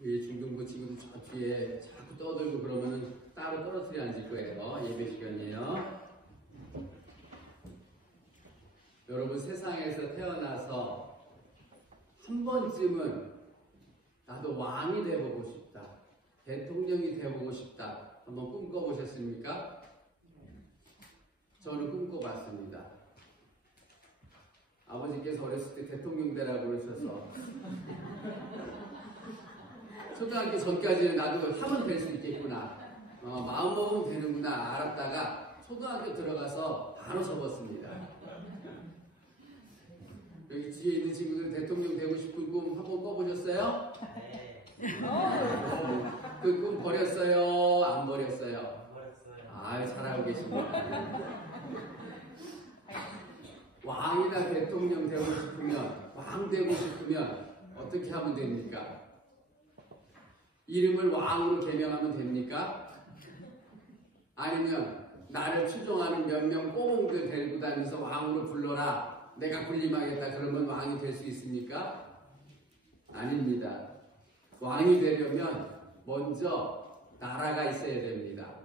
우리 중등부 친구들 저 뒤에 자꾸 떠들고 그러면은 따로 떨어뜨려 앉을 거예요. 예배 시간이에요. 여러분 세상에서 태어나서 한 번쯤은 나도 왕이 되어보고 싶다, 대통령이 되어보고 싶다 한번 꿈꿔보셨습니까? 저는 꿈꿔봤습니다. 아버지께서 어렸을 때 대통령 되라고 그러셔서 초등학교 전까지는 나도 하면 될 수 있겠구나, 마음 먹으면 되는구나 알았다가 초등학교 들어가서 바로 접었습니다. 여기 뒤에 있는 친구들 대통령 되고 싶은 꿈 한번 꿔보셨어요? 네. 그 꿈 버렸어요? 안 버렸어요? 버렸어요. 아유, 잘하고 계십니다. 왕이나 대통령 되고 싶으면, 왕 되고 싶으면 어떻게 하면 됩니까? 이름을 왕으로 개명하면 됩니까? 아니면 나를 추종하는 몇 명 꼬봉들 데리고 다니면서 왕으로 불러라, 내가 군림하겠다 그러면 왕이 될 수 있습니까? 아닙니다. 왕이 되려면 먼저 나라가 있어야 됩니다.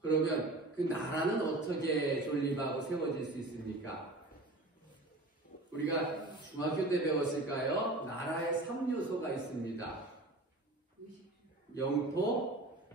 그러면 그 나라는 어떻게 존립하고 세워질 수 있습니까? 우리가 중학교 때 배웠을까요? 나라의 3요소가 있습니다. 영토,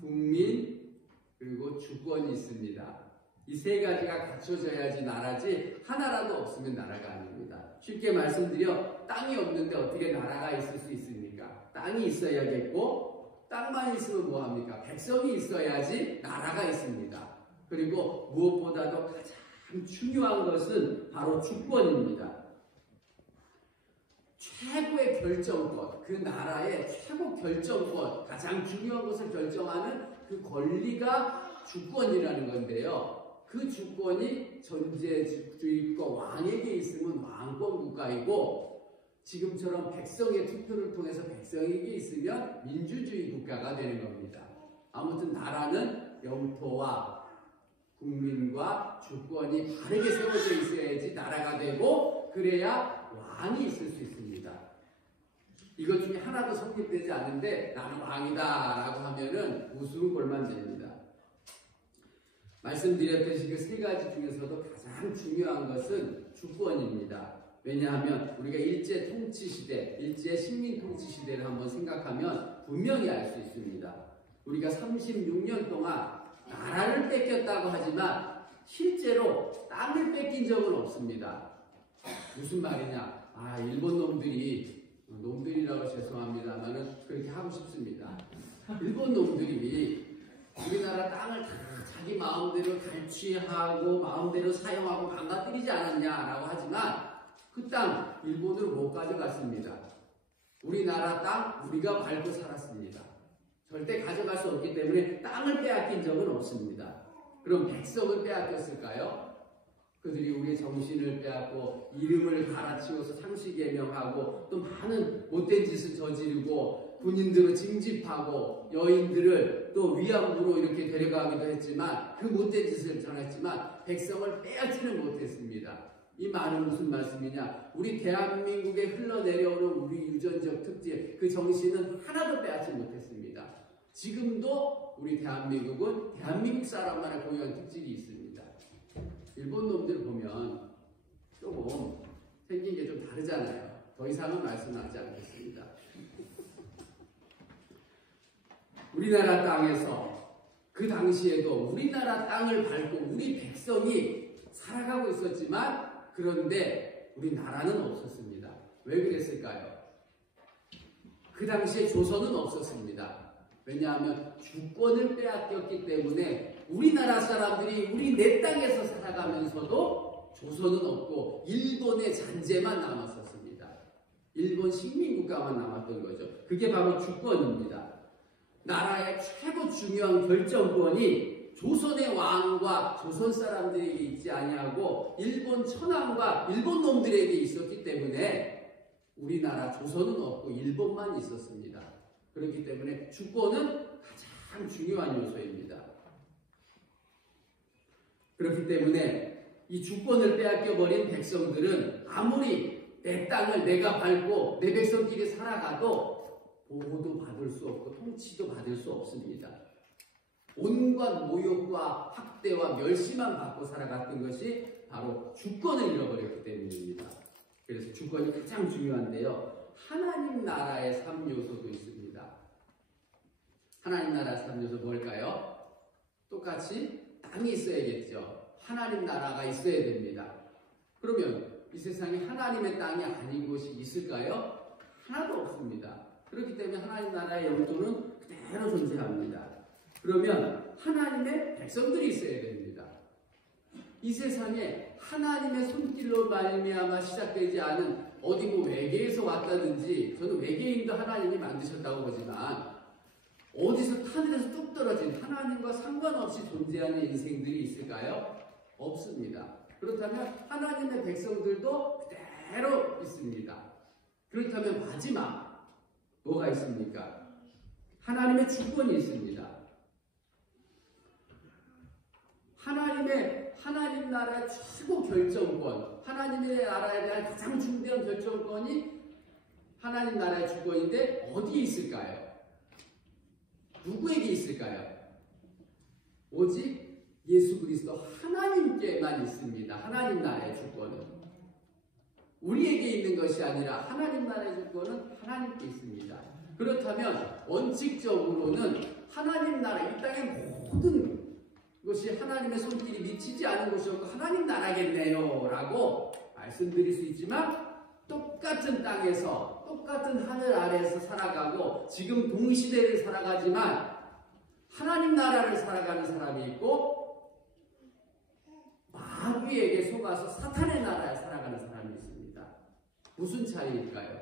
국민, 그리고 주권이 있습니다. 이 세 가지가 갖춰져야지 나라지 하나라도 없으면 나라가 아닙니다. 쉽게 말씀드려 땅이 없는데 어떻게 나라가 있을 수 있습니까? 땅이 있어야겠고 땅만 있으면 뭐합니까? 백성이 있어야지 나라가 있습니다. 그리고 무엇보다도 가장 중요한 것은 바로 주권입니다. 최고의 결정권, 그 나라의 최고 결정권, 가장 중요한 것을 결정하는 그 권리가 주권이라는 건데요. 그 주권이 전제주의과 왕에게 있으면 왕권 국가이고, 지금처럼 백성의 투표를 통해서 백성에게 있으면 민주주의 국가가 되는 겁니다. 아무튼 나라는 영토와 국민과 주권이 바르게 세워져 있어야지 나라가 되고, 그래야 왕이 있을 수 있습니다. 이것 중에 하나도 성립되지 않는데 나는 왕이다 라고 하면은 우스운 꼴만 됩니다. 말씀드렸듯이 그 세 가지 중에서도 가장 중요한 것은 주권입니다. 왜냐하면 우리가 일제 통치 시대, 일제 식민 통치 시대를 한번 생각하면 분명히 알 수 있습니다. 우리가 36년 동안 나라를 뺏겼다고 하지만 실제로 땅을 뺏긴 적은 없습니다. 무슨 말이냐? 일본 놈들이라고 죄송합니다만은 그렇게 하고 싶습니다. 일본 놈들이 우리나라 땅을 다 자기 마음대로 갈취하고 마음대로 사용하고 망가뜨리지 않았냐라고 하지만 그 땅 일본으로 못 가져갔습니다. 우리나라 땅 우리가 밟고 살았습니다. 절대 가져갈 수 없기 때문에 땅을 빼앗긴 적은 없습니다. 그럼 백성을 빼앗겼을까요? 그들이 우리의 정신을 빼앗고 이름을 갈아치워서 상시개명하고 또 많은 못된 짓을 저지르고 군인들을 징집하고 여인들을 또 위안부로 이렇게 데려가기도 했지만 그 못된 짓을 전했지만 백성을 빼앗지는 못했습니다. 이 말은 무슨 말씀이냐? 우리 대한민국에 흘러내려오는 우리 유전적 특질, 그 정신은 하나도 빼앗지 못했습니다. 지금도 우리 대한민국은 대한민국 사람만의 고유한 특질이 있습니다. 일본 놈들 보면 조금 생긴 게 좀 다르잖아요. 더 이상은 말씀하지 않겠습니다. 우리나라 땅에서 그 당시에도 우리나라 땅을 밟고 우리 백성이 살아가고 있었지만 그런데 우리나라는 없었습니다. 왜 그랬을까요? 그 당시에 조선은 없었습니다. 왜냐하면 주권을 빼앗겼기 때문에 우리나라 사람들이 우리 내 땅에서 살아가면서도 조선은 없고 일본의 잔재만 남았었습니다. 일본 식민국가만 남았던 거죠. 그게 바로 주권입니다. 나라의 최고 중요한 결정권이 조선의 왕과 조선 사람들에게 있지 아니하고 일본 천황과 일본 놈들에게 있었기 때문에 우리나라 조선은 없고 일본만 있었습니다. 그렇기 때문에 주권은 가장 중요한 요소입니다. 그렇기 때문에 이 주권을 빼앗겨버린 백성들은 아무리 내 땅을 내가 밟고 내 백성끼리 살아가도 보호도 받을 수 없고 통치도 받을 수 없습니다. 온갖 모욕과 학대와 멸시만 받고 살아갔던 것이 바로 주권을 잃어버렸기 때문입니다. 그래서 주권이 가장 중요한데요. 하나님 나라의 3요소도 있습니다. 하나님 나라의 3요소 뭘까요? 똑같이 땅이 있어야겠죠. 하나님 나라가 있어야 됩니다. 그러면 이 세상에 하나님의 땅이 아닌 곳이 있을까요? 하나도 없습니다. 그렇기 때문에 하나님 나라의 영토는 그대로 존재합니다. 그러면 하나님의 백성들이 있어야 됩니다. 이 세상에 하나님의 손길로 말미암아 시작되지 않은 어디 뭐 외계에서 왔다든지, 저는 외계인도 하나님이 만드셨다고 보지만 어디서 하늘에서 뚝 떨어진 하나님과 상관없이 존재하는 인생들이 있을까요? 없습니다. 그렇다면 하나님의 백성들도 그대로 있습니다. 그렇다면 마지막 뭐가 있습니까? 하나님의 주권이 있습니다. 하나님 나라의 최고 결정권, 하나님의 나라에 대한 가장 중대한 결정권이 하나님 나라의 주권인데 어디에 있을까요? 누구에게 있을까요? 오직 예수 그리스도 하나님께만 있습니다. 하나님 나라의 주권은 우리에게 있는 것이 아니라 하나님 나라의 주권은 하나님께 있습니다. 그렇다면 원칙적으로는 하나님 나라, 이 땅의 모든 것이 하나님의 손길이 미치지 않은 곳이었고 하나님 나라겠네요 라고 말씀드릴 수 있지만, 똑같은 땅에서 똑같은 하늘 아래에서 살아가고 지금 동시대를 살아가지만 하나님 나라를 살아가는 사람이 있고 마귀에게 속아서 사탄의 나라에 살아가는 사람이 있습니다. 무슨 차이일까요?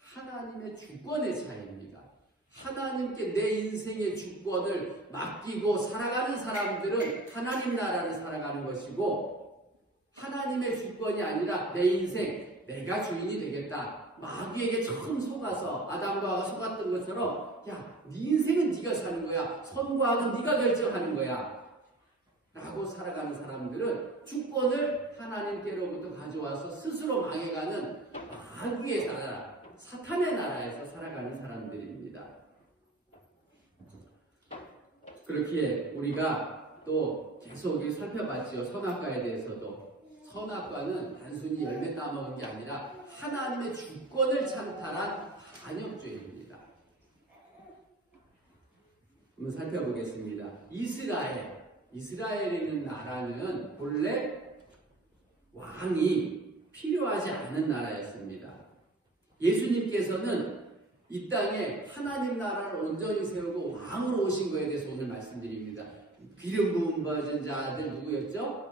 하나님의 주권의 차이입니다. 하나님께 내 인생의 주권을 맡기고 살아가는 사람들은 하나님 나라를 살아가는 것이고, 하나님의 주권이 아니라 내 인생, 내가 주인이 되겠다, 마귀에게 처음 속아서 아담과 하와가 속았던 것처럼 야, 네 인생은 네가 사는 거야, 선과 악은 네가 결정하는 거야 라고 살아가는 사람들은 주권을 하나님께로부터 가져와서 스스로 망해가는 마귀의 나라, 사탄의 나라에서 살아가는 사람들입니다. 그렇기에 우리가 또 계속 살펴봤지요. 선악과에 대해서도. 선악과는 단순히 열매 따먹은 게 아니라 하나님의 주권을 찬탈한 반역죄입니다. 한번 살펴보겠습니다. 이스라엘이라는 나라는 본래 왕이 필요하지 않은 나라였습니다. 예수님께서는 이 땅에 하나님 나라를 온전히 세우고 왕으로 오신 것에 대해서 오늘 말씀드립니다. 기름 부음 받은 자들 누구였죠?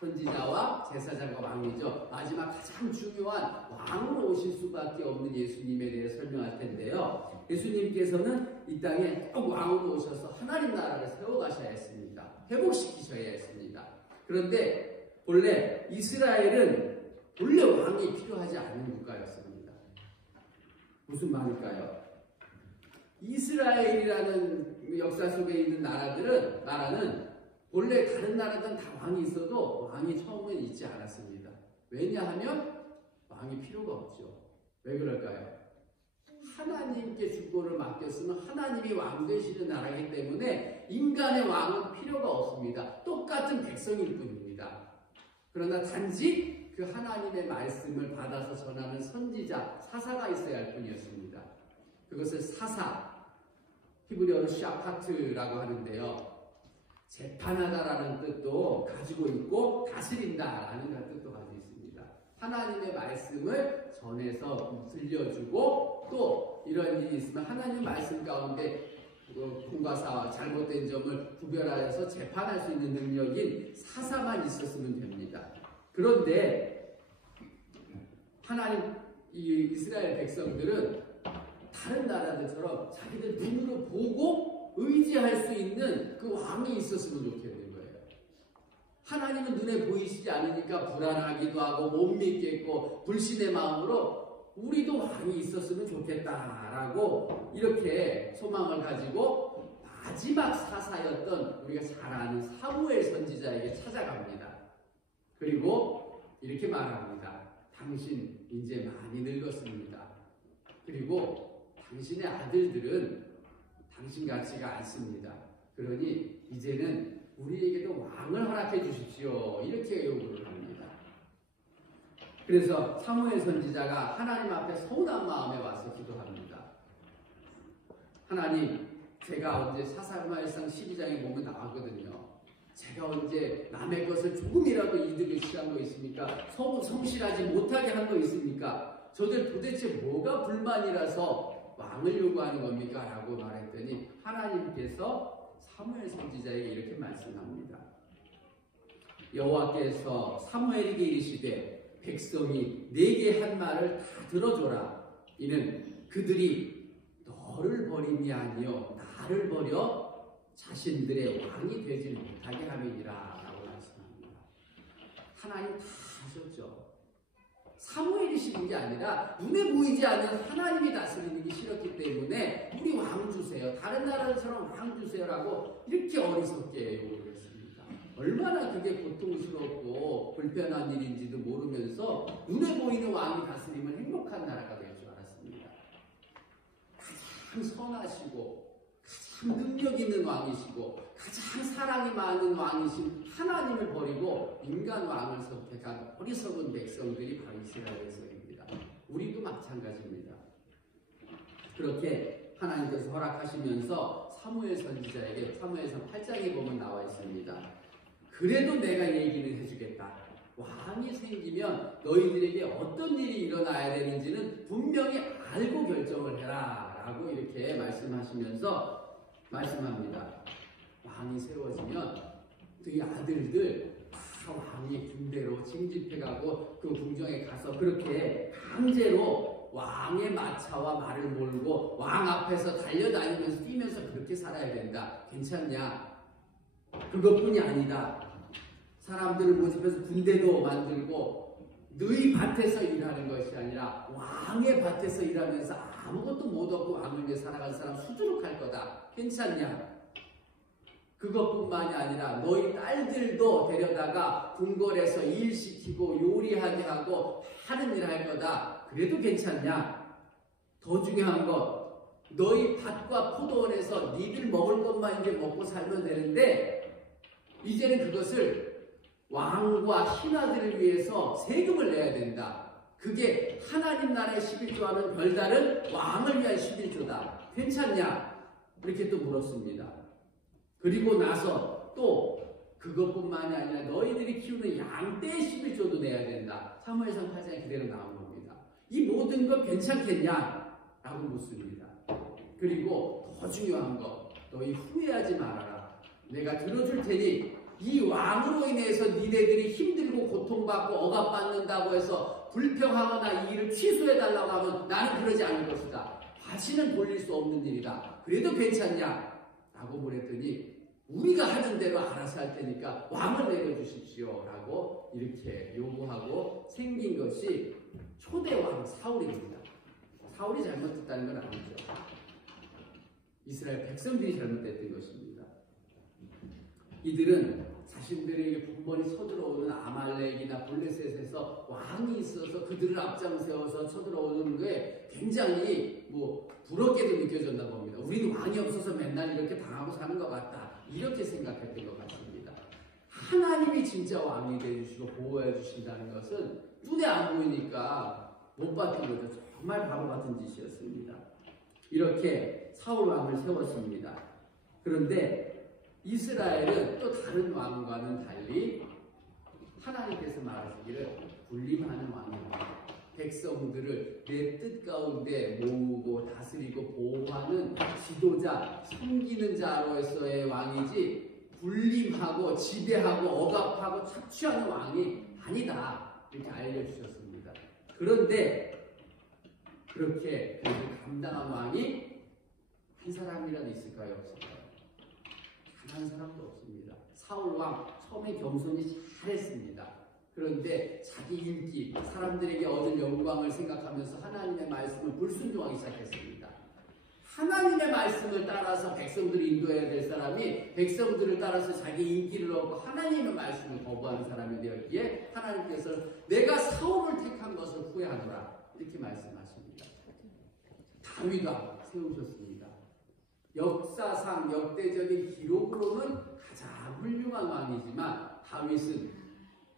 선지자와 제사장과 왕이죠. 마지막 가장 중요한 왕으로 오실 수밖에 없는 예수님에 대해 설명할 텐데요. 예수님께서는 이 땅에 꼭 왕으로 오셔서 하나님 나라를 세워가셔야 했습니다. 회복시키셔야 했습니다. 그런데 본래 이스라엘은 본래 왕이 필요하지 않은 국가였습니다. 무슨 말일까요? 이스라엘이라는 역사 속에 있는 나라는 원래 다른 나라들은 다 왕이 있어도 왕이 처음엔 있지 않았습니다. 왜냐하면 왕이 필요가 없죠. 왜 그럴까요? 하나님께 주권을 맡겼으면 하나님이 왕 되시는 나라이기 때문에 인간의 왕은 필요가 없습니다. 똑같은 백성일 뿐입니다. 그러나 단지 그 하나님의 말씀을 받아서 전하는 선지자, 사사가 있어야 할 뿐이었습니다. 그것을 사사, 히브리어로 샤파트라고 하는데요. 재판하다라는 뜻도 가지고 있고 다스린다라는 뜻도 가지고 있습니다. 하나님의 말씀을 전해서 들려주고, 또 이런 일이 있으면 하나님의 말씀 가운데 공과 사와 잘못된 점을 구별하여서 재판할 수 있는 능력인 사사만 있었으면 됩니다. 그런데 하나님, 이 이스라엘 백성들은 다른 나라들처럼 자기들 눈으로 보고 의지할 수 있는 그 왕이 있었으면 좋겠는 거예요. 하나님은 눈에 보이시지 않으니까 불안하기도 하고 못 믿겠고 불신의 마음으로 우리도 왕이 있었으면 좋겠다라고 이렇게 소망을 가지고 마지막 사사였던 우리가 잘 아는 사무엘 선지자에게 찾아갑니다. 그리고 이렇게 말합니다. 당신 이제 많이 늙었습니다. 그리고 당신의 아들들은 당신 같지가 않습니다. 그러니 이제는 우리에게도 왕을 허락해 주십시오. 이렇게 요구를 합니다. 그래서 사무엘 선지자가 하나님 앞에 서운한 마음에 와서 기도합니다. 하나님, 제가 언제 사사마엘상 12장에 보면 나왔거든요. 제가 언제 남의 것을 조금이라도 이득을 취한 거 있습니까? 성실하지 못하게 한 거 있습니까? 저들 도대체 뭐가 불만이라서 왕을 요구하는 겁니까? 라고 말했더니 하나님께서 사무엘 선지자에게 이렇게 말씀합니다. 여호와께서 사무엘에게 이르시되 백성이 내게 한 말을 다 들어줘라. 이는 그들이 너를 버림이 아니요 나를 버려 자신들의 왕이 되지 못하게 함이니라 라고 말씀합니다. 하나님 다 하셨죠. 사무엘이시는 게 아니라 눈에 보이지 않는 하나님이 다스리는 게 싫었기 때문에 우리 왕 주세요. 다른 나라처럼 왕 주세요라고 이렇게 어리석게 요구를 했습니다. 얼마나 그게 고통스럽고 불편한 일인지도 모르면서 눈에 보이는 왕이 다스리면 행복한 나라가 될 줄 알았습니다. 가장 선하시고 가장 능력 있는 왕이시고 가장 사랑이 많은 왕이신 하나님을 버리고 인간 왕을 선택한 어리석은 백성들이 바로 이스라엘 백성입니다. 우리도 마찬가지입니다. 그렇게 하나님께서 허락하시면서 사무엘 선지자에게 사무엘상 8장에 보면 나와 있습니다. 그래도 내가 얘기는 해주겠다. 왕이 생기면 너희들에게 어떤 일이 일어나야 되는지는 분명히 알고 결정을 해라 라고 이렇게 말씀하시면서 말씀합니다. 왕이 세워지면 너희 아들들 다 왕이 군대로 징집해가고 그 궁정에 가서 그렇게 강제로 왕의 마차와 말을 몰고 왕 앞에서 달려다니면서 뛰면서 그렇게 살아야 된다. 괜찮냐? 그것뿐이 아니다. 사람들을 모집해서 군대도 만들고 너희 밭에서 일하는 것이 아니라 왕의 밭에서 일하면서 아무것도 못 얻고 왕을 위해 살아간 사람 수두룩할 거다. 괜찮냐? 그것뿐만이 아니라 너희 딸들도 데려다가 궁궐에서 일시키고 요리하게 하고 하는 일 할 거다. 그래도 괜찮냐? 더 중요한 것, 너희 밭과 포도원에서 니들 먹을 것만 이제 먹고 살면 되는데 이제는 그것을 왕과 신하들을 위해서 세금을 내야 된다. 그게 하나님 나라의 11조와는 별다른 왕을 위한 11조다. 괜찮냐? 이렇게 또 물었습니다. 그리고 나서 또 그것뿐만이 아니라 너희들이 키우는 양떼의 11조도 내야 된다. 사무엘상 8장에 그대로 나온 겁니다. 이 모든 것 괜찮겠냐? 라고 묻습니다. 그리고 더 중요한 것, 너희 후회하지 말아라. 내가 들어줄 테니 이 왕으로 인해서 니네들이 힘들고 고통받고 억압받는다고 해서 불평하거나 이 일을 취소해달라고 하면 나는 그러지 않을 것이다. 다시는 돌릴 수 없는 일이다. 그래도 괜찮냐? 라고 물었더니 우리가 하는 대로 알아서 할 테니까 왕을 내려주십시오. 라고 이렇게 요구하고 생긴 것이 초대왕 사울입니다. 사울이 잘못했다는 건 아니죠. 이스라엘 백성들이 잘못했던 것입니다. 이들은 자신들에게 번번이 쳐들어오는 아말렉이나 블레셋에서 왕이 있어서 그들을 앞장 세워서 쳐들어오는 게 굉장히 부럽게도 느껴졌나 봅니다. 우리는 왕이 없어서 맨날 이렇게 당하고 사는 것 같다. 이렇게 생각했던 것 같습니다. 하나님이 진짜 왕이 되어주시고 보호해 주신다는 것은 눈에 안 보이니까 못 봤던 거죠. 정말 바보 같은 짓이었습니다. 이렇게 사울 왕을 세웠습니다. 그런데 이스라엘은 또 다른 왕과는 달리 하나님께서 말하시기를 군림하는 왕입니다. 백성들을 내 뜻 가운데 모으고 다스리고 보호하는 지도자, 섬기는 자로서의 왕이지 군림하고 지배하고 억압하고 착취하는 왕이 아니다. 이렇게 알려주셨습니다. 그런데 그렇게 감당한 왕이 한 사람이라도 있을까요? 없을까요? 한 사람도 없습니다. 사울왕 처음에 겸손히 잘했습니다. 그런데 자기 인기, 사람들에게 얻은 영광을 생각하면서 하나님의 말씀을 불순종하기 시작했습니다. 하나님의 말씀을 따라서 백성들을 인도해야 될 사람이 백성들을 따라서 자기 인기를 얻고 하나님의 말씀을 거부하는 사람이 되었기에 하나님께서 내가 사울을 택한 것을 후회하노라 이렇게 말씀하십니다. 다윗 왕 세우셨습니다. 역사상 역대적인 기록으로는 가장 훌륭한 왕이지만 다윗은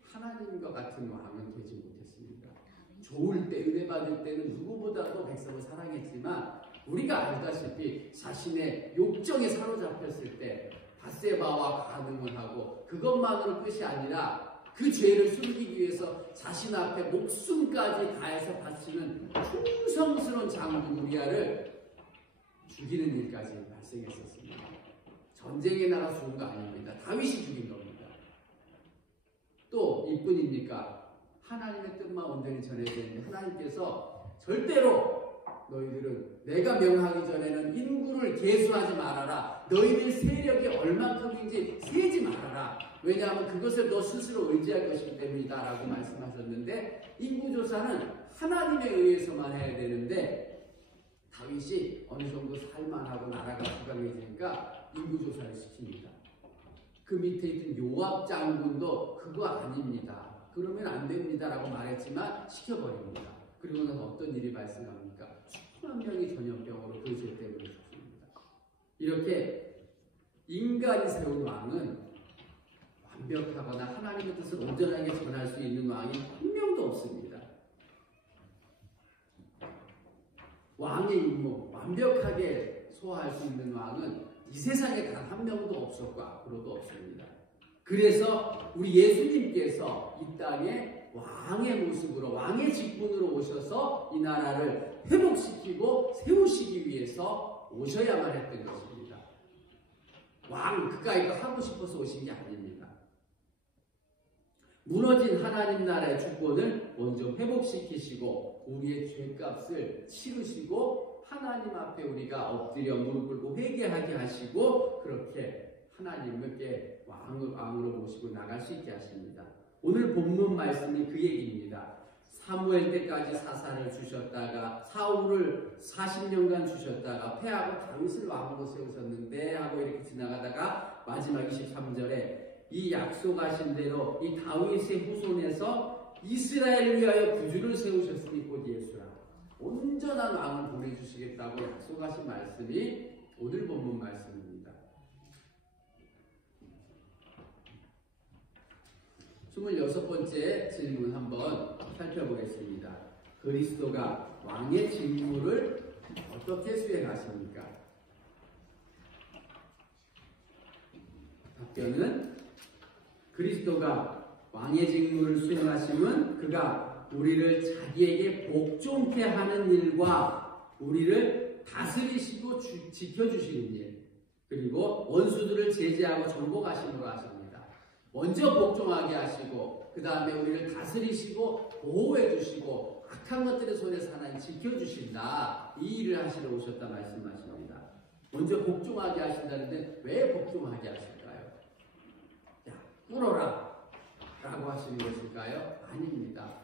하나님과 같은 왕은 되지 못했습니다. 좋을 때, 은혜 받을 때는 누구보다도 백성을 사랑했지만 우리가 알다시피 자신의 욕정에 사로잡혔을 때 밧세바와 간음을 하고 그것만으로 끝이 아니라 그 죄를 숨기기 위해서 자신 앞에 목숨까지 다해서 바치는 충성스러운 장군 우리아를 죽이는 일까지 발생했었습니다. 전쟁에 나가 죽은 거 아닙니다. 다윗이 죽인 겁니다. 또 이뿐입니까? 하나님의 뜻만 온전히 전해야 되는데 하나님께서 절대로 너희들은 내가 명하기 전에는 인구를 계수하지 말아라. 너희들 세력이 얼만큼인지 세지 말아라. 왜냐하면 그것을 너 스스로 의지할 것이기 때문이다 라고 말씀하셨는데 인구조사는 하나님에 의해서만 해야 되는데 다윗이 어느 정도 살만하고 나라가 부강해지니까 인구조사를 시킵니다. 그 밑에 있던 요압 장군도 그거 아닙니다. 그러면 안 됩니다 라고 말했지만 시켜버립니다. 그리고 나서 어떤 일이 발생합니까? 수천 명이 전염병으로 그 죄 때문에 죽습니다. 이렇게 인간이 세운 왕은 완벽하거나 하나님의 뜻을 온전하게 전할 수 있는 왕이 한 명도 없습니다. 왕의 임무 완벽하게 소화할 수 있는 왕은 이 세상에 단 한 명도 없었고 앞으로도 없습니다. 그래서 우리 예수님께서 이 땅에 왕의 모습으로 왕의 직분으로 오셔서 이 나라를 회복시키고 세우시기 위해서 오셔야만 했던 것입니다. 왕 그까이 하고 싶어서 오신 게 아닙니다. 무너진 하나님 나라의 주권을 먼저 회복시키시고 우리의 죄값을 치르시고 하나님 앞에 우리가 엎드려 무릎 꿇고 회개하게 하시고 그렇게 하나님께 왕으로 모시고 나갈 수 있게 하십니다. 오늘 본문 말씀이 그 얘기입니다. 사무엘 때까지 사사를 주셨다가 사울을 40년간 주셨다가 패하고 다윗을 왕으로 세우셨는데 하고 이렇게 지나가다가 마지막 23절에 이 약속하신 대로 이 다윗의 후손에서 이스라엘을 위하여 구주를 세우셨으니 곧 예수라. 온전한 왕을 보내주시겠다고 약속하신 말씀이 오늘 본문 말씀입니다. 26번째 질문 한번 살펴보겠습니다. 그리스도가 왕의 직무를 어떻게 수행하십니까? 답변은 그리스도가 왕의 직무를 수행하심은 그가 우리를 자기에게 복종케 하는 일과 우리를 다스리시고 지켜주시는 일 그리고 원수들을 제재하고 정복하심으로 하십니다. 먼저 복종하게 하시고 그 다음에 우리를 다스리시고 보호해 주시고 악한 것들의 손에서 하나님 지켜주신다. 이 일을 하시러 오셨다 말씀하십니다. 먼저 복종하게 하신다는데 왜 복종하게 하실까요? 자, 꿇어라 라고 하시는 것일까요? 아닙니다.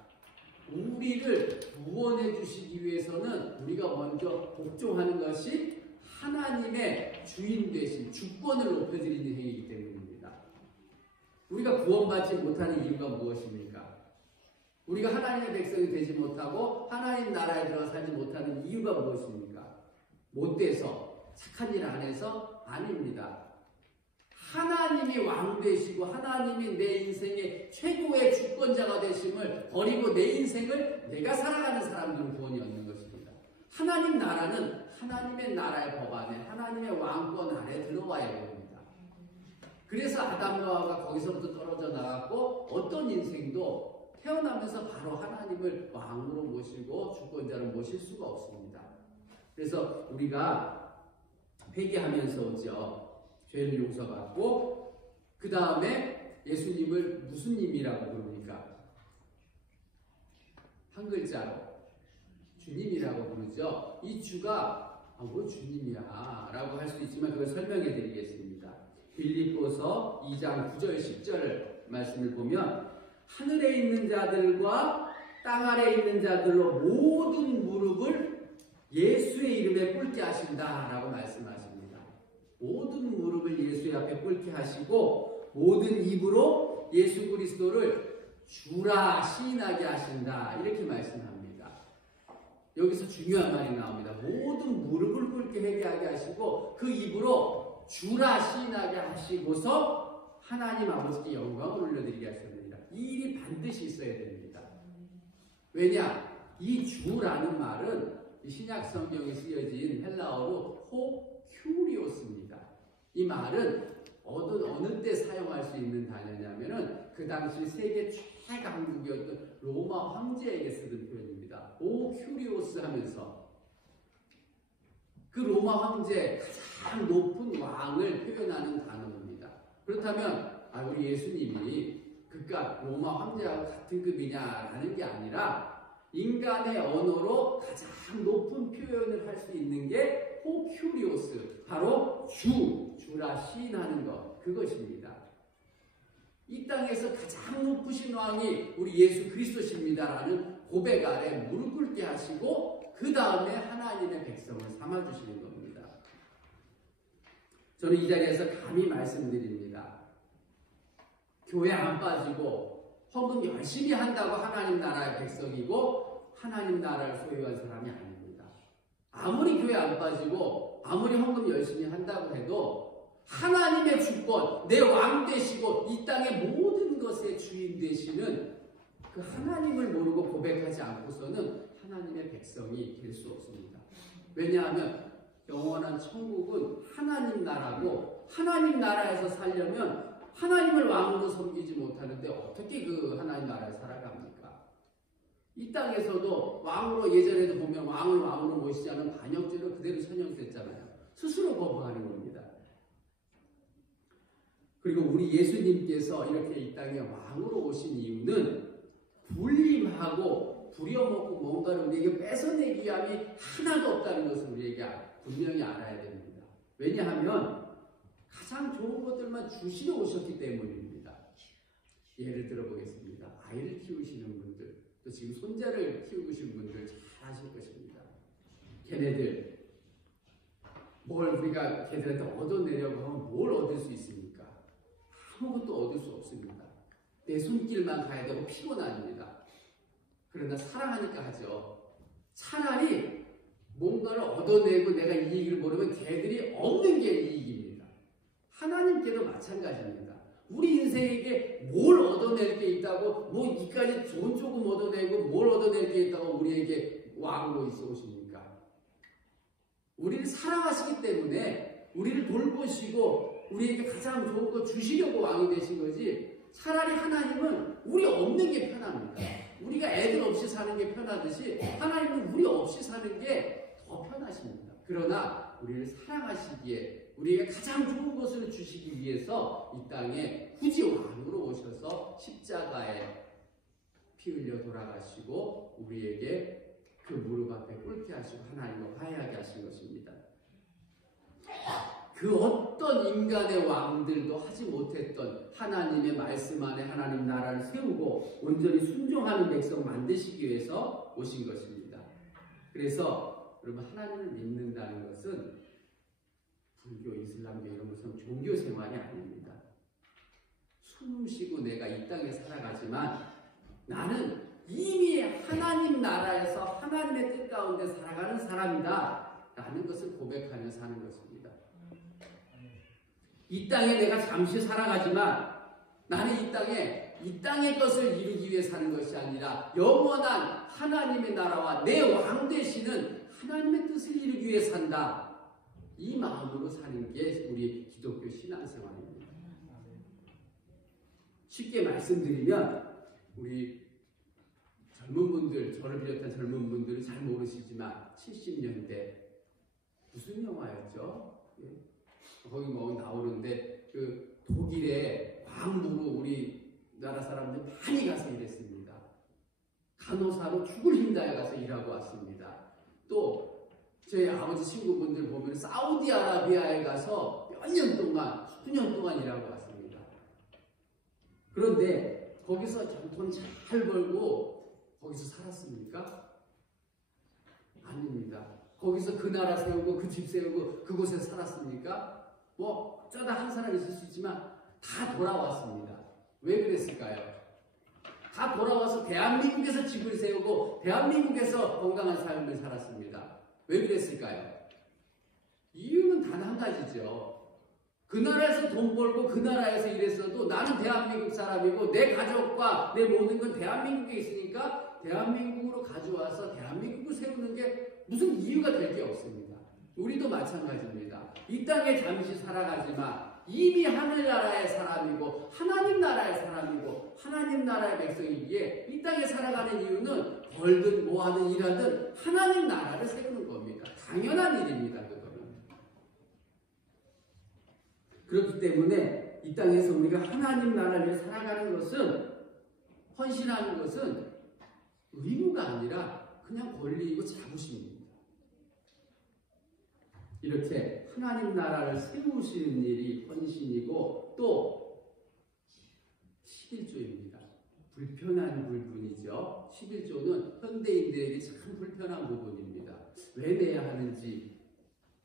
우리를 구원해 주시기 위해서는 우리가 먼저 복종하는 것이 하나님의 주인 되신 주권을 높여드리는 행위이기 때문입니다. 우리가 구원받지 못하는 이유가 무엇입니까? 우리가 하나님의 백성이 되지 못하고 하나님 나라에 들어가 살지 못하는 이유가 무엇입니까? 못돼서 착한 일 안 해서? 아닙니다. 하나님이 왕 되시고 하나님이 내 인생의 최고의 주권자가 되심을 버리고 내 인생을 내가 살아가는 사람들은 구원이 없는 것입니다. 하나님 나라는 하나님의 나라의 법 안에 하나님의 왕권 아래 들어와야 됩니다. 그래서 아담과 하와가 거기서부터 떨어져 나갔고 어떤 인생도 태어나면서 바로 하나님을 왕으로 모시고 주권자로 모실 수가 없습니다. 그래서 우리가 회개하면서 오죠. 죄를 용서받고 그 다음에 예수님을 무슨 님이라고 부릅니까? 한 글자로 주님이라고 부르죠. 이 주가 뭐 주님이야 라고 할 수 있지만 그걸 설명해 드리겠습니다. 빌립보서 2장 9절 10절 말씀을 보면 하늘에 있는 자들과 땅 아래에 있는 자들로 모든 무릎을 예수의 이름에 꿇게 하신다 라고 말씀하십니다. 모든 무릎을 예수의 앞에 꿇게 하시고 모든 입으로 예수 그리스도를 주라 시인하게 하신다 이렇게 말씀합니다. 여기서 중요한 말이 나옵니다. 모든 하게 하시고 그 입으로 주라 시인하게 하시고서 하나님 아버지께 영광을 올려드리게 하셨습니다. 이 일이 반드시 있어야 됩니다. 왜냐? 이 주라는 말은 신약 성경에 쓰여진 헬라어로 호큐리오스입니다. 이 말은 어느 때 사용할 수 있는 단어냐면은 그 당시 세계 최강국이었던 로마 황제에게 쓰던 표현입니다. 호큐리오스 하면서 그 로마 황제 가장 높은 왕을 표현하는 단어입니다. 그렇다면 우리 예수님이 그깟 로마 황제하고 같은 급이냐라는 게 아니라 인간의 언어로 가장 높은 표현을 할 수 있는 게 호큐리오스, 바로 주라 시인하는 것, 그것입니다. 이 땅에서 가장 높으신 왕이 우리 예수 그리스도십니다라는 고백 아래 무릎 꿇게 하시고 그 다음에 하나님의 백성을 삼아주시는 겁니다. 저는 이 자리에서 감히 말씀드립니다. 교회 안 빠지고 헌금 열심히 한다고 하나님 나라의 백성이고 하나님 나라를 소유한 사람이 아닙니다. 아무리 교회 안 빠지고 아무리 헌금 열심히 한다고 해도 하나님의 주권, 내 왕 되시고 이 땅의 모든 것의 주인 되시는 그 하나님을 모르고 고백하지 않고서는 하나님의 백성이 될 수 없습니다. 왜냐하면 영원한 천국은 하나님 나라고 하나님 나라에서 살려면 하나님을 왕으로 섬기지 못하는데 어떻게 그 하나님 나라에 살아갑니까? 이 땅에서도 왕으로 예전에도 보면 왕을 왕으로 모시지 않은 반역죄로 그대로 천형됐잖아요. 스스로 거부하는 겁니다. 그리고 우리 예수님께서 이렇게 이 땅에 왕으로 오신 이유는 불림하고 부려먹고 뭔가를 우리에게 뺏어내기 위함이 하나도 없다는 것을 우리에게 분명히 알아야 됩니다. 왜냐하면 가장 좋은 것들만 주시러 오셨기 때문입니다. 예를 들어보겠습니다. 아이를 키우시는 분들, 또 지금 손자를 키우신 분들 잘 아실 것입니다. 걔네들 뭘 우리가 걔들한테 얻어내려고 하면 뭘 얻을 수 있습니까? 아무것도 얻을 수 없습니다. 내 손길만 가야 되고 피곤합니다. 그러나 사랑하니까 하죠. 차라리 뭔가를 얻어내고 내가 이익을 모르면 걔들이 얻는 게 이익입니다. 하나님께도 마찬가지입니다. 우리 인생에게 뭘 얻어낼 게 있다고 뭐 이까지 돈 조금 얻어내고 뭘 얻어낼 게 있다고 우리에게 왕으로 있어 오십니까? 우리를 사랑하시기 때문에 우리를 돌보시고 우리에게 가장 좋은 거 주시려고 왕이 되신 거지, 차라리 하나님은 우리 없는 게 편합니다. 우리가 애들 없이 사는 게 편하듯이 하나님은 우리 없이 사는 게 더 편하십니다. 그러나 우리를 사랑하시기에 우리에게 가장 좋은 것을 주시기 위해서 이 땅에 굳이 왕으로 오셔서 십자가에 피 흘려 돌아가시고 우리에게 그 무릎 앞에 꿇게 하시고 하나님과 화해하게 하신 것입니다. 그 어떤 인간의 왕들도 하지 못했던 하나님의 말씀 안에 하나님 나라를 세우고 온전히 순종하는 백성 만드시기 위해서 오신 것입니다. 그래서 여러분, 하나님을 믿는다는 것은 불교, 이슬람교 이런 것은 종교 생활이 아닙니다. 숨 쉬고 내가 이 땅에 살아가지만 나는 이미 하나님 나라에서 하나님의 뜻 가운데 살아가는 사람이다 라는 것을 고백하며 사는 것입니다. 이 땅에 내가 잠시 살아가지만 나는 이 땅의 것을 이루기 위해 사는 것이 아니라 영원한 하나님의 나라와 내 왕 되시는 하나님의 뜻을 이루기 위해 산다. 이 마음으로 사는 게 우리 기독교 신앙생활입니다. 쉽게 말씀드리면 우리 젊은 분들, 저를 비롯한 젊은 분들은 잘 모르시지만 70년대 무슨 영화였죠? 거기 뭐 나오는데 그 독일의 광부로 우리나라 사람들 많이 가서 일했습니다. 간호사로 죽을 힘다해 가서 일하고 왔습니다. 또 저희 아버지 친구분들 보면 사우디아라비아에 가서 몇 년 동안, 수년 동안 일하고 왔습니다. 그런데 거기서 돈 잘 벌고 거기서 살았습니까? 아닙니다. 거기서 그 나라 세우고 그 집 세우고 그곳에서 살았습니까? 뭐 어쩌다 한 사람 있을 수 있지만 다 돌아왔습니다. 왜 그랬을까요? 다 돌아와서 대한민국에서 집을 세우고 대한민국에서 건강한 삶을 살았습니다. 왜 그랬을까요? 이유는 단 한 가지죠. 그 나라에서 돈 벌고 그 나라에서 일했어도 나는 대한민국 사람이고 내 가족과 내 모든 건 대한민국에 있으니까 대한민국으로 가져와서 대한민국을 세우는 게 무슨 이유가 될 게 없습니다. 우리도 마찬가지입니다. 이 땅에 잠시 살아가지만 이미 하늘나라의 사람이고 하나님 나라의 사람이고 하나님 나라의 백성이기에 이 땅에 살아가는 이유는 벌든 뭐하든 일하든 하나님 나라를 세우는 겁니다. 당연한 일입니다. 그거는. 그렇기 때문에 이 땅에서 우리가 하나님 나라를 위해 살아가는 것은, 헌신하는 것은 의무가 아니라 그냥 권리이고 자부심입니다. 이렇게 하나님 나라를 세우시는 일이 헌신이고 또 11조입니다. 불편한 부분이죠. 11조는 현대인들에게 참 불편한 부분입니다. 왜 내야 하는지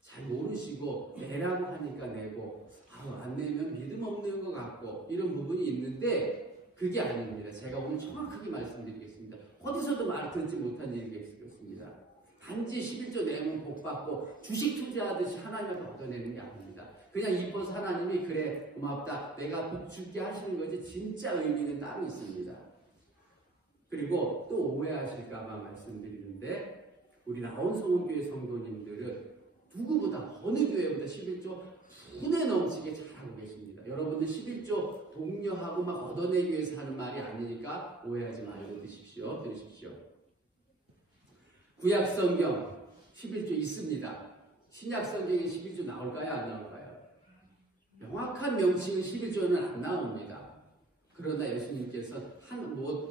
잘 모르시고 내라고 하니까 내고 안 내면 믿음 없는 것 같고 이런 부분이 있는데 그게 아닙니다. 제가 오늘 정확하게 말씀드리겠습니다. 어디서도 말 듣지 못한 얘기가 있었습니다. 단지 11조 내용은 복받고 주식 투자하듯이 하나님을 얻어내는 게 아닙니다. 그냥 이뻐서 하나님이 그래 고맙다 내가 복 줄게 하시는 거지 진짜 의미는 따로 있습니다. 그리고 또 오해하실까봐 말씀드리는데 우리 라온성원교회 성도님들은 누구보다 어느 교회보다 11조 분에 넘치게 잘하고 계십니다. 여러분들 11조 독려하고 막 얻어내기 위해서 하는 말이 아니니까 오해하지 말고 들으십시오. 구약 성경 11조 있습니다. 신약 성경에 11조 나올까요? 안 나올까요? 명확한 명칭은 11조는 안 나옵니다. 그러나 예수님께서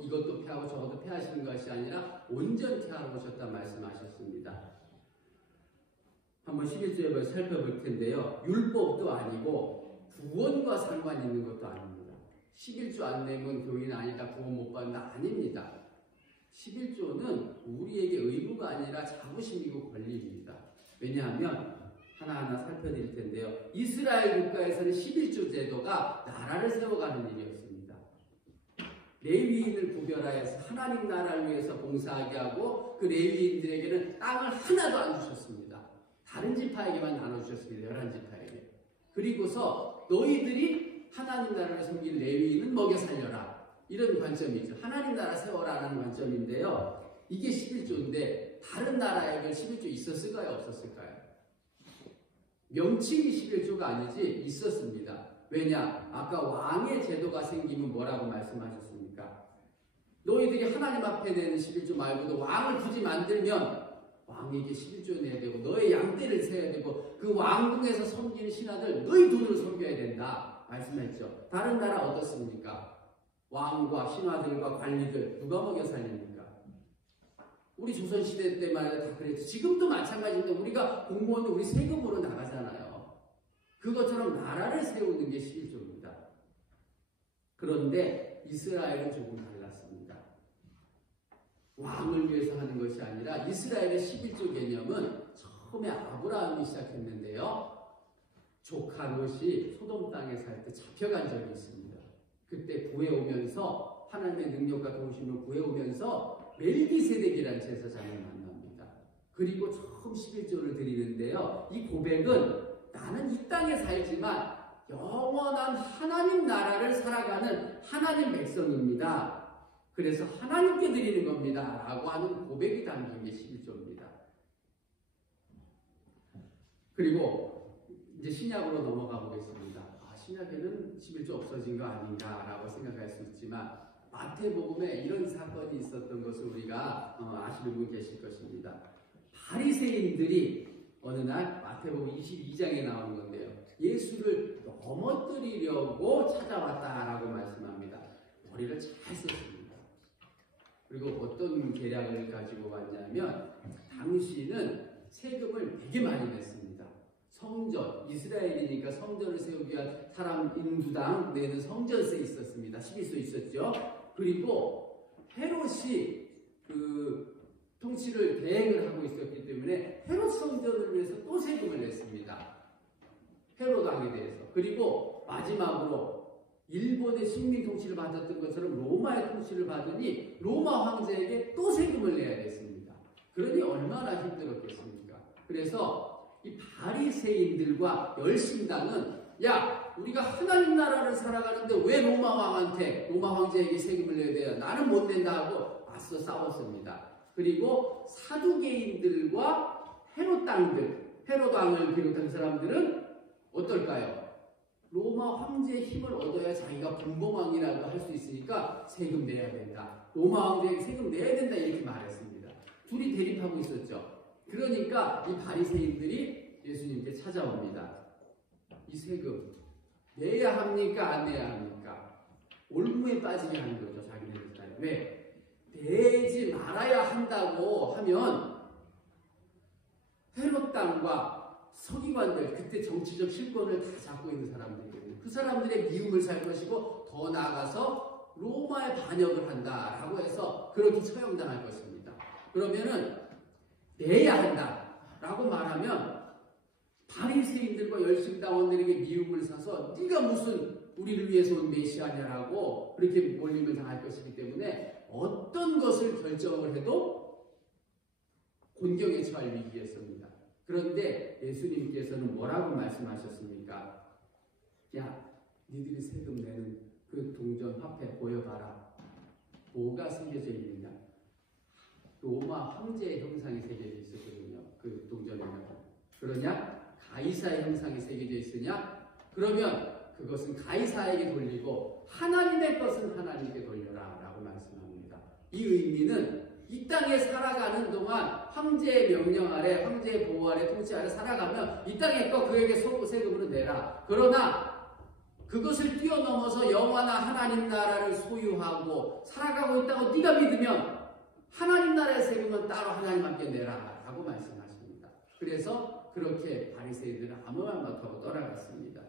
이것도 패하고 저것도 패하시는 것이 아니라 온전히 하러 오셨다 말씀하셨습니다. 한번 11조에 살펴볼 텐데요. 율법도 아니고 구원과 상관 있는 것도 아닙니다. 11조 안 내면 교인 아니다, 구원 못 받는다 아닙니다. 11조는 우리에게 의무가 아니라 자부심이고 권리입니다. 왜냐하면 하나하나 살펴드릴 텐데요. 이스라엘 국가에서는 11조 제도가 나라를 세워가는 일이었습니다. 레위인을 구별하여서 하나님 나라를 위해서 봉사하게 하고 그 레위인들에게는 땅을 하나도 안 주셨습니다. 다른 지파에게만 나눠주셨습니다. 11지파에게. 그리고서 너희들이 하나님 나라를 섬길 레위인은 먹여 살려라. 이런 관점이죠. 하나님 나라 세워라라는 관점인데요. 이게 11조인데 다른 나라에게 11조 있었을까요? 없었을까요? 명칭이 11조가 아니지 있었습니다. 왜냐? 아까 왕의 제도가 생기면 뭐라고 말씀하셨습니까? 너희들이 하나님 앞에 내는 11조 말고도 왕을 굳이 만들면 왕에게 11조 내야 되고 너의 양떼를 세워야 되고 그 왕궁에서 섬기는 신하들 너희 돈으로 섬겨야 된다 말씀했죠. 다른 나라 어떻습니까? 왕과 신하들과 관리들 누가 먹여 살립니까? 우리 조선시대 때만 해도 다 그랬죠. 지금도 마찬가지인데 우리가 공무원은 우리 세금으로 나가잖아요. 그것처럼 나라를 세우는 게 11조입니다. 그런데 이스라엘은 조금 달랐습니다. 왕을 위해서 하는 것이 아니라 이스라엘의 11조 개념은 처음에 아브라함이 시작했는데요. 조카 롯이 소돔 땅에 살 때 잡혀간 적이 있습니다. 그때 구해오면서 하나님의 능력과 도우심을 구해오면서 멜기세덱이라는 제사장을 만납니다. 그리고 처음 11조를 드리는데요. 이 고백은 나는 이 땅에 살지만 영원한 하나님 나라를 살아가는 하나님 백성입니다. 그래서 하나님께 드리는 겁니다. 라고 하는 고백이 담긴 게 11조입니다. 그리고 이제 신약으로 넘어가 보겠습니다. 신약에는 11조 없어진 거 아닌가 라고 생각할 수 있지만 마태복음에 이런 사건이 있었던 것을 우리가 아시는 분 계실 것입니다. 바리새인들이 어느 날 마태복음 22장에 나오는 건데요. 예수를 넘어뜨리려고 찾아왔다라고 말씀합니다. 머리를 잘 썼습니다. 그리고 어떤 계략을 가지고 왔냐면 당시는 세금을 되게 많이 냈습니다. 성전, 이스라엘이니까 성전을 세우기 위한 사람 인두당 내는 성전세 있었습니다. 11조 있었죠. 그리고 헤롯이 통치를 대행을 하고 있었기 때문에 헤롯 성전을 위해서 또 세금을 냈습니다. 헤롯 왕에 대해서. 그리고 마지막으로 일본의 식민 통치를 받았던 것처럼 로마의 통치를 받으니 로마 황제에게 또 세금을 내야 됐습니다. 그러니 얼마나 힘들었겠습니까? 그래서 이 바리새인들과 열심당은 야, 우리가 하나님 나라를 살아가는데 왜 로마 황제에게 세금을 내야 돼요? 나는 못 낸다 하고 맞서 싸웠습니다. 그리고 사두개인들과 헤롯 왕을 비롯한 사람들은 어떨까요? 로마 황제의 힘을 얻어야 자기가 분봉왕이라고 할 수 있으니까 세금 내야 된다. 로마 황제에게 세금 내야 된다 이렇게 말했습니다. 둘이 대립하고 있었죠. 그러니까 이 바리새인들이 예수님께 찾아옵니다. 이 세금 내야 합니까? 안 내야 합니까? 올무에 빠지게 하는 거죠. 자기네들 스타일. 왜? 내지 말아야 한다고 하면 헤롯 당과 서기관들, 그때 정치적 실권을 다 잡고 있는 사람들이거든요. 그 사람들의 미움을 살 것이고 더 나아가서 로마에 반역을 한다라고 해서 그렇게 처형당할 것입니다. 그러면은 내야 한다라고 말하면 바리새인들과 열심당원들에게 미움을 사서 네가 무슨 우리를 위해서 온 메시아냐라고 그렇게 몰림을 당할 것이기 때문에 어떤 것을 결정을 해도 곤경에 처할 위기였습니다. 그런데 예수님께서는 뭐라고 말씀하셨습니까? 야, 니들이 세금 내는 그 동전 화폐 보여봐라. 뭐가 새겨져 있느냐? 로마 황제의 형상이 새겨져 있었거든요. 그 동전에는. 그러냐? 가이사의 형상이 새겨져 있으냐? 그러면 그것은 가이사에게 돌리고 하나님의 것은 하나님께 돌려라 라고 말씀합니다. 이 의미는 이 땅에 살아가는 동안 황제의 명령 아래, 황제의 보호 아래, 통치 아래 살아가면 이 땅의 것 그에게 세금으로 내라. 그러나 그것을 뛰어넘어서 영원한 하나님 나라를 소유하고 살아가고 있다고 네가 믿으면 하나님 나라의 세금은 따로 하나님께 내라 라고 말씀하십니다. 그래서 그렇게 바리새인들은 아무 말 못하고 떠나갔습니다.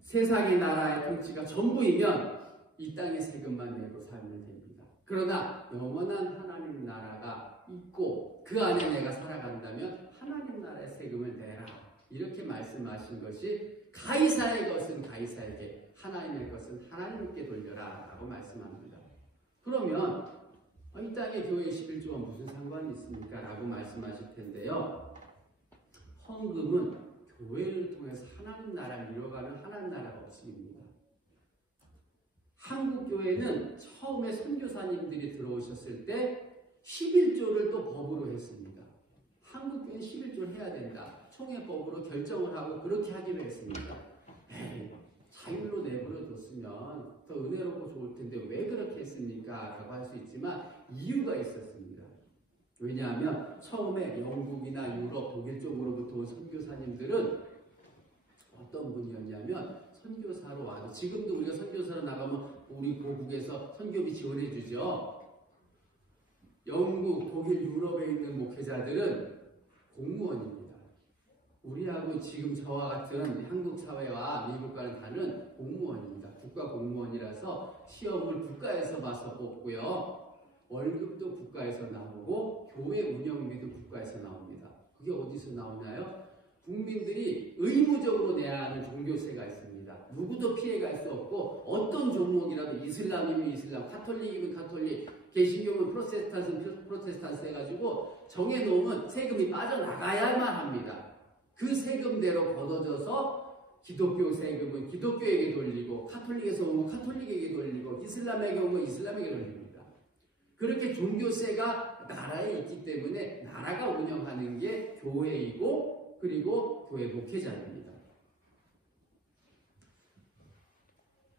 세상의 나라의 통치가 전부이면 이 땅의 세금만 내고 살면 됩니다. 그러나 영원한 하나님 나라가 있고 그 안에 내가 살아간다면 하나님 나라의 세금을 내라. 이렇게 말씀하신 것이 가이사의 것은 가이사에게, 하나님의 것은 하나님께 돌려라 라고 말씀합니다. 그러면 이 땅의 교회 11조와 무슨 상관이 있습니까? 라고 말씀하실 텐데요. 헌금은 교회를 통해서 하나님 나라를 이뤄가는 하나님 나라가 없습니다. 한국 교회는 처음에 선교사님들이 들어오셨을 때 11조를 또 법으로 했습니다. 한국 교회는 11조를 해야 된다. 총회법으로 결정을 하고 그렇게 하기로 했습니다. 자율로 내버려 뒀으면 더 은혜롭고 좋을 텐데 왜 그렇게 했습니까? 라고 할 수 있지만 이유가 있었습니다. 왜냐하면 처음에 영국이나 유럽, 독일 쪽으로부터 온 선교사님들은 어떤 분이었냐면 선교사로 와도 지금도 우리가 선교사로 나가면 우리 고국에서 선교비 지원해 주죠. 영국, 독일, 유럽에 있는 목회자들은 공무원입니다. 우리하고 지금 저와 같은 한국 사회와 미국과는 다른 공무원입니다. 국가 공무원이라서 시험을 국가에서 봐서 뽑고요. 월급도 국가에서 나오고 교회 운영비도 국가에서 나옵니다. 그게 어디서 나오나요? 국민들이 의무적으로 내야 하는 종교세가 있습니다. 누구도 피해갈 수 없고 어떤 종목이라도 이슬람이면 이슬람, 카톨릭이면 카톨릭, 개신교면 프로테스탄트 해가지고 정해놓으면 세금이 빠져나가야만 합니다. 그 세금대로 걷어져서 기독교 세금은 기독교에게 돌리고 카톨릭에서 오면 카톨릭에게 돌리고 이슬람에게 오면 이슬람에게 돌립니다. 그렇게 종교세가 나라에 있기 때문에 나라가 운영하는 게 교회이고 그리고 교회 목회자입니다.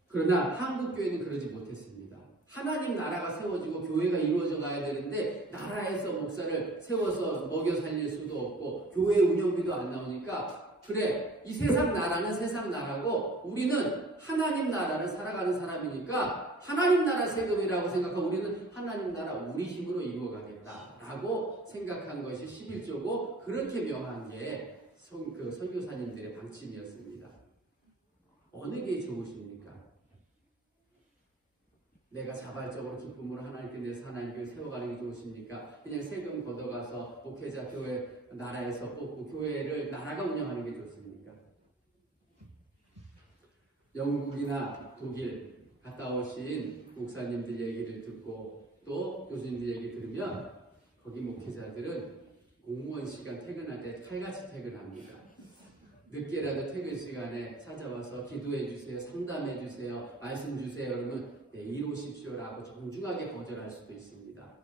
그러나 한국교회는 그러지 못했습니다. 하나님 나라가 세워지고 교회가 이루어져 가야 되는데 나라에서 목사를 세워서 먹여 살릴 수도 없고 교회 운영비도 안 나오니까 그래, 이 세상 나라는 세상 나라고 우리는 하나님 나라를 살아가는 사람이니까 하나님 나라 세금이라고 생각하고 우리는 하나님 나라 우리 힘으로 이루어가겠다라고 생각한 것이 11조고 그렇게 명한 게 그 선교사님들의 방침이었습니다. 어느 게 좋으십니까? 내가 자발적으로 기쁨으로 하나님께 내서 하나님 교회 세워가는 게 좋으십니까? 그냥 세금 걷어가서 목회자 교회 나라에서 뽑고 교회를 나라가 운영하는 게 좋습니까? 영국이나 독일 갔다 오신 목사님들 얘기를 듣고 또 교수님들 얘기 들으면 거기 목회자들은 공무원 시간 퇴근할 때 칼같이 퇴근합니다. 늦게라도 퇴근 시간에 찾아와서 기도해 주세요, 상담해 주세요, 말씀 주세요. 그러면 내일 오십시오라고 정중하게 거절할 수도 있습니다.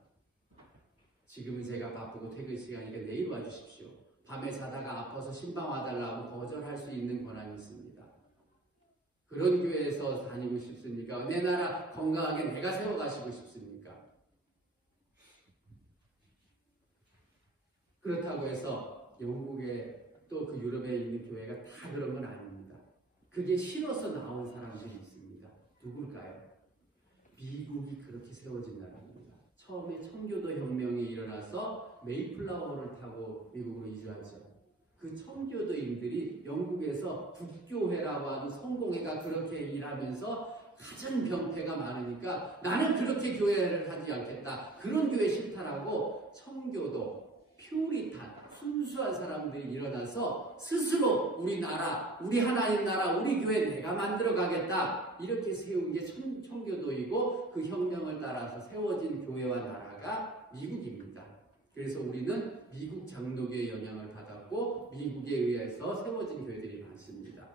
지금은 제가 바쁘고 퇴근 시간이니까 내일 와주십시오. 밤에 자다가 아파서 신방 와달라고 거절할 수 있는 권한이 있습니다. 그런 교회에서 다니고 싶습니까? 내 나라 건강하게 내가 세워가시고 싶습니까? 그렇다고 해서 영국에 또 그 유럽에 있는 교회가 다 그런 건 아닙니다. 그게 싫어서 나온 사람들이 있습니다. 누굴까요? 미국이 그렇게 세워진 나라입니다. 처음에 청교도 혁명이 일어나서 메이플라워를 타고 미국으로 이주하죠. 그 청교도인들이 영국에서 북교회라고 하는 성공회가 그렇게 일하면서 가진 병폐가 많으니까 나는 그렇게 교회를 하지 않겠다. 그런 교회 싫다라고 청교도, 퓨리탄, 순수한 사람들이 일어나서 스스로 우리 나라, 우리 하나님 나라, 우리 교회 내가 만들어 가겠다. 이렇게 세운 게 청교도이고 그 혁명을 따라서 세워진 교회와 나라가 미국입니다. 그래서 우리는 미국 장로교의 영향을 받았고 미국에 의해서 세워진 교회들이 많습니다.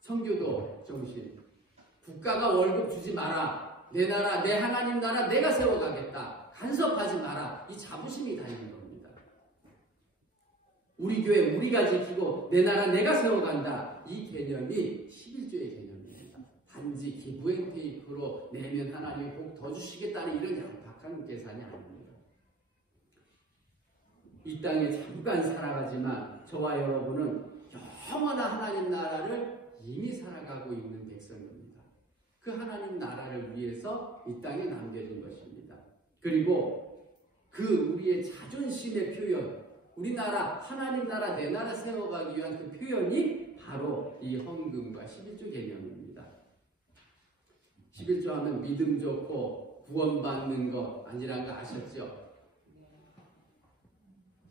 청교도 정신, 국가가 월급 주지 마라. 내 나라, 내 하나님 나라 내가 세워가겠다. 간섭하지 마라. 이 자부심이 다니는 겁니다. 우리 교회 우리가 지키고 내 나라 내가 세워간다. 이 개념이 11조의 개념입니다. 단지 기부행테이크로 내면 하나님이 복 더 주시겠다는 이런 양박한 계산이 아닙니다. 이 땅에 잠깐 살아가지만 저와 여러분은 영원한 하나님 나라를 이미 살아가고 있는 백성입니다. 그 하나님 나라를 위해서 이 땅에 남겨진 것입니다. 그리고 그 우리의 자존심의 표현, 우리나라, 하나님 나라, 내 나라 세워가기 위한 그 표현이 바로 이 헌금과 11조 개념입니다. 11조 하면 믿음 좋고 구원받는 것 아니라는 거 아셨죠?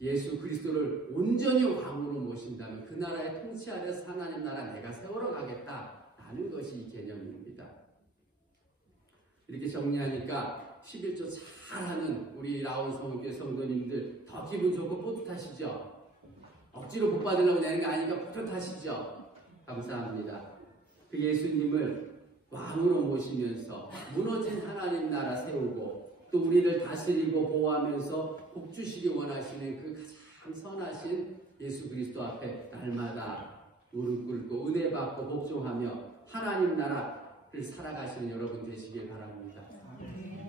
예수 그리스도를 온전히 왕으로 모신다면 그 나라의 통치 아래서 하나님 나라 내가 세우러 가겠다라는 것이 이 개념입니다. 이렇게 정리하니까 11조 잘하는 우리 라온 성교회 성도님들 더 기분 좋고 뿌듯하시죠? 억지로 복 받으려고 내는 게 아니니까 뿌듯하시죠? 감사합니다. 그 예수님을 왕으로 모시면서 무너진 하나님 나라 세우고 또 우리를 다스리고 보호하면서 복 주시기 원하시는 그 가장 선하신 예수 그리스도 앞에 날마다 무릎 꿇고 은혜 받고 복종하며 하나님 나라를 살아가시는 여러분 되시길 바랍니다.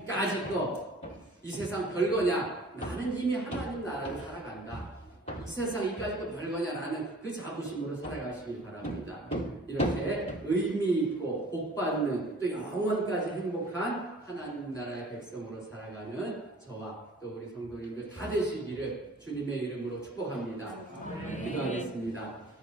그러니까 아직도 이 세상 별거냐? 나는 이미 하나님 나라를 살아간다. 이 세상 이까짓도 별거냐? 나는 그 자부심으로 살아가시길 바랍니다. 이렇게 의미 있고 복받는 또 영원까지 행복한 하나님 나라의 백성으로 살아가는 저와 또 우리 성도님들 다 되시기를 주님의 이름으로 축복합니다. 기도하겠습니다.